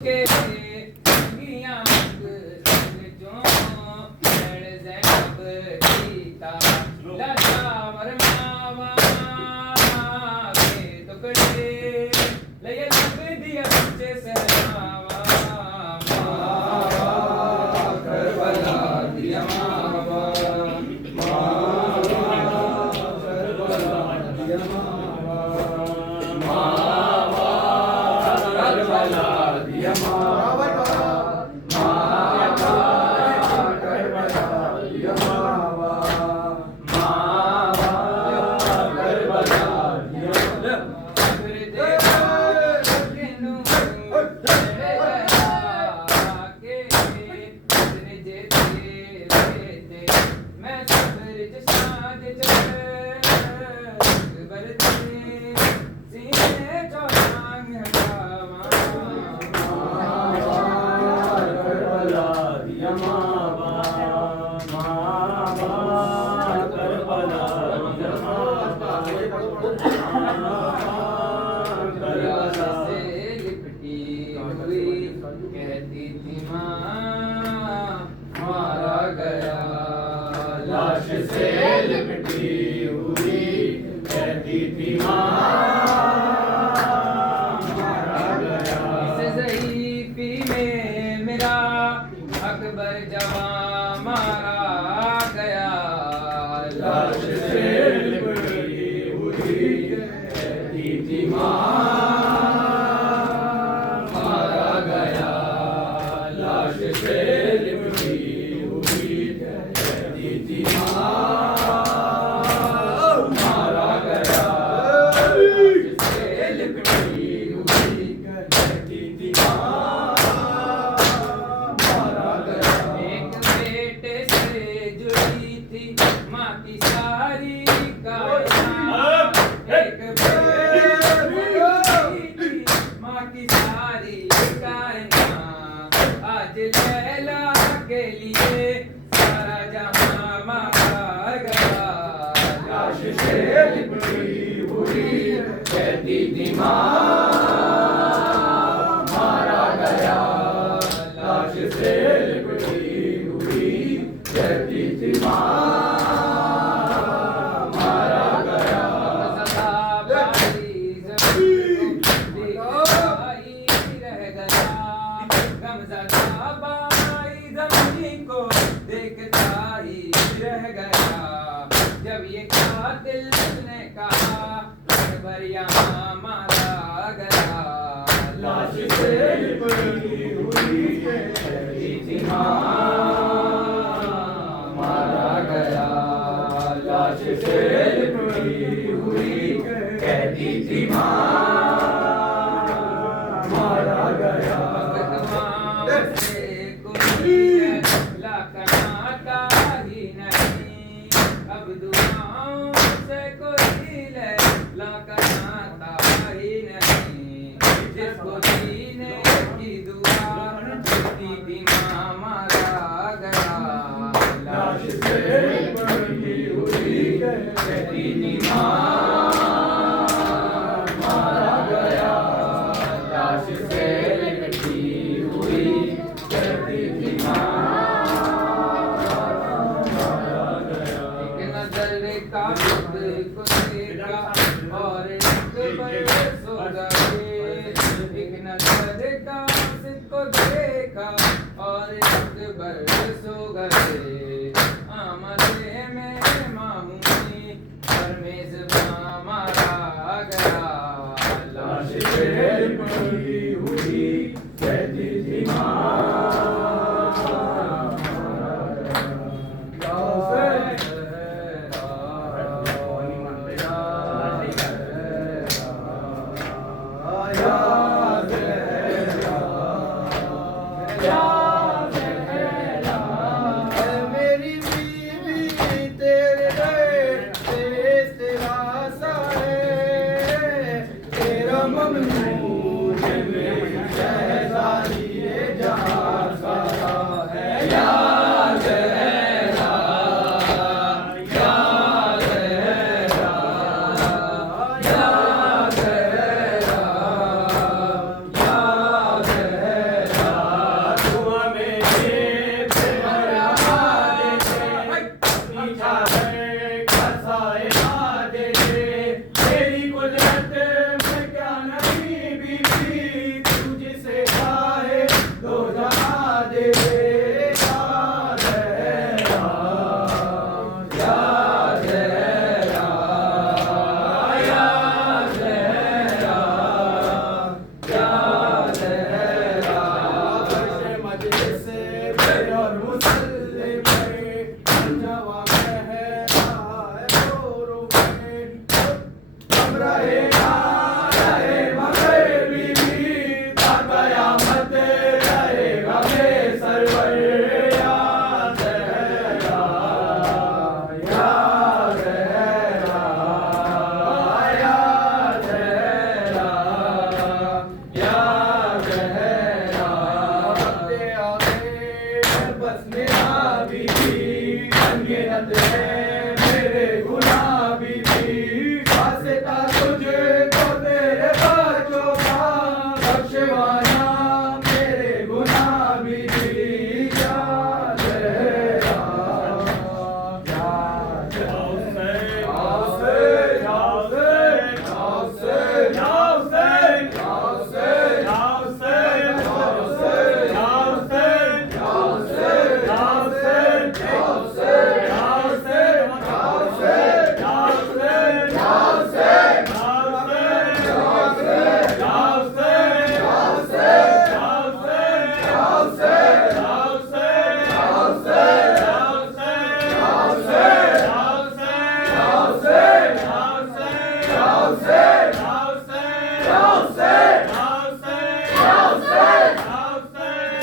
के संगियां जो लड़ ज़ैनब सीता लाशावर मावा के टुकड़े लय लब दिया बच्चे सहरावा मावा करबला दिया मावा करबला दिया मावा करबला दिया कहती थी मारा गया लाश से लिपटी हुई कहती थी मारा गया इस ज़ईफ़ी में मेरा अकबर जवां मारा गया लाश से लिपटी हुई कहती थी लैला के लिए सारा जहां मारा गया लाश से लिपटी हुई कहती थी मारा गया लाश से लिपटी हुई कहती थी मारा गया सदा बारी ज़मीन रह गया गमज़दा को देखता ही रह गया जब ये कातिल ने कहा अकबर यहाँ मारा गया लाश से लिपटी हुई कहती थी मारा गया लाश से लिपटी हुई कहती थी मारा गया कनाता ही नहीं अब दुआओं से कोई ला कनाता ही नहीं जिसको जीने की दुआ देती थी मारा गया लाश से लिपटी हुई कहती थी मारा गया लाश से लिपटी हुई कहती थी का खुद को देखा और एक बरस हो गए एक नजर का खुद को देखा और एक बरस हो गए आमदे में मामूली पर मेज़बां मारा गया लाश से लिपटी हुई कहती थी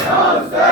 नमस्ते